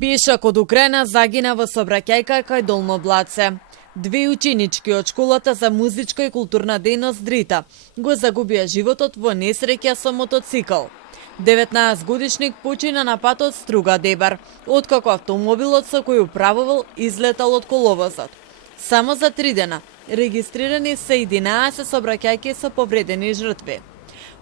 Пешак од Украина загина во сообраќајка кај Долно Блаце. Две ученички од школата за музичка и културна дејност Дрита го загубија животот во несреќа со мотоцикл. 19-годишник почина на патот Струга-Дебар, откако автомобилот со кој управувал излетал од коловозот. Само за 3 дена регистрирани се 11 сообраќајки со повредени жртви.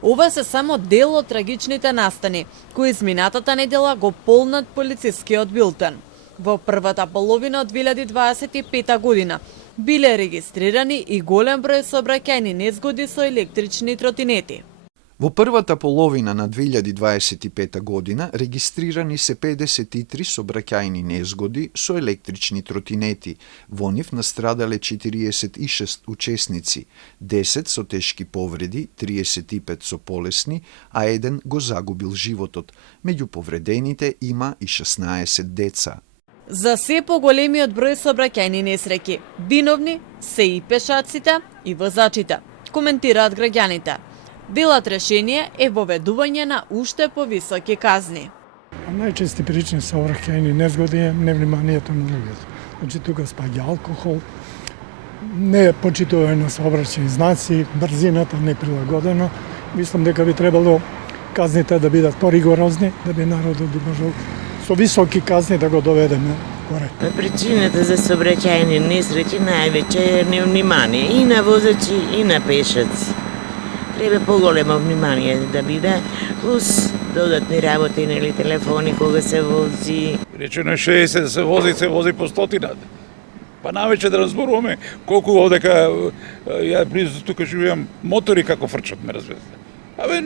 Ова се само дел од трагичните настани, кои изминатата недела го полнат полицискиот билтен. Во првата половина од 2025 година биле регистрирани и голем број сообраќајни незгоди со електрични тротинети. Во првата половина на 2025 година регистрирани се 53 сообраќајни незгоди со електрични тротинети. Во нив настрадале 46 учесници, 10 со тешки повреди, 35 со полесни, а еден го загубил животот. Меѓу повредените има и 16 деца. За се поголемиот број сообраќајни несреќи, виновни се и пешаците и возачите, коментираат граѓаните. Делат решение е воведување на уште повисоки казни. Најчести причини сообраќајни незгоди е невниманието на луѓето. Значи тука спаѓа алкохол, не почитување на сообраќајни знаци, брзината неприлагодена. Мислам дека би требало казните да бидат поригорозни, да би народот би можел со високи казни да го доведеме горе. Причината за сообраќајни несреќи највеќе е невнимание и на возачи и на пешаци. Треба поголемо внимание да биде, плюс додатни работи или телефони кога се вози. Речено 60 да се вози по стотина. Па навече да разборуваме колку овдека, ја близу тука живеам, мотори како фрчат, ме разбирате. Абе,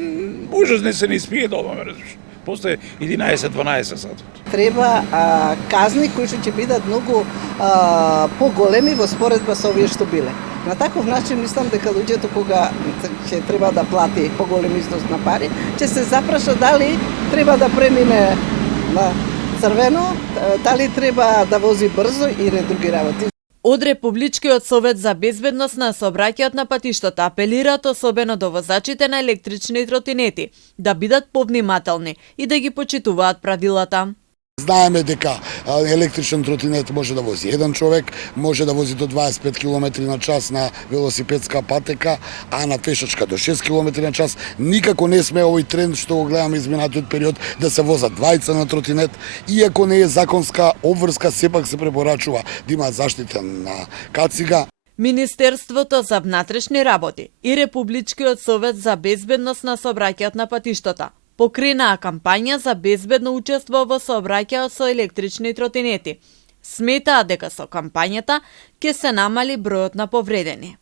ужас не се не спие дома, ме разбираш. После 11-12 сати. Треба казни кои ќе бидат многу поголеми во споредба со овие што биле. На таков начин мислам дека луѓето кога ќе треба да плати поголем износ на пари, ќе се запраша дали треба да премине на црвено, дали треба да вози брзо и не други работи. Од Републичкиот совет за безбедност на сообраќајот на патиштата апелираат особено до возачите на електрични тротинети да бидат повнимателни и да ги почитуваат правилата. Знаеме дека електричен тротинет може да вози еден човек, може да вози до 25 км на час на велосипедска патека, а на пешачка до 6 км на час. Никако не сме овој тренд што го гледаме изминатиот период да се возат двајца на тротинет, иако не е законска обврска, сепак се препорачува да има заштита на кацига. Министерството за внатрешни работи и Републичкиот совет за безбедност на сообраќајот на патиштата покренаа кампања за безбедно учество во сообраќајот со електрични тротинети. Сметаат дека со кампањата ќе се намали бројот на повредени.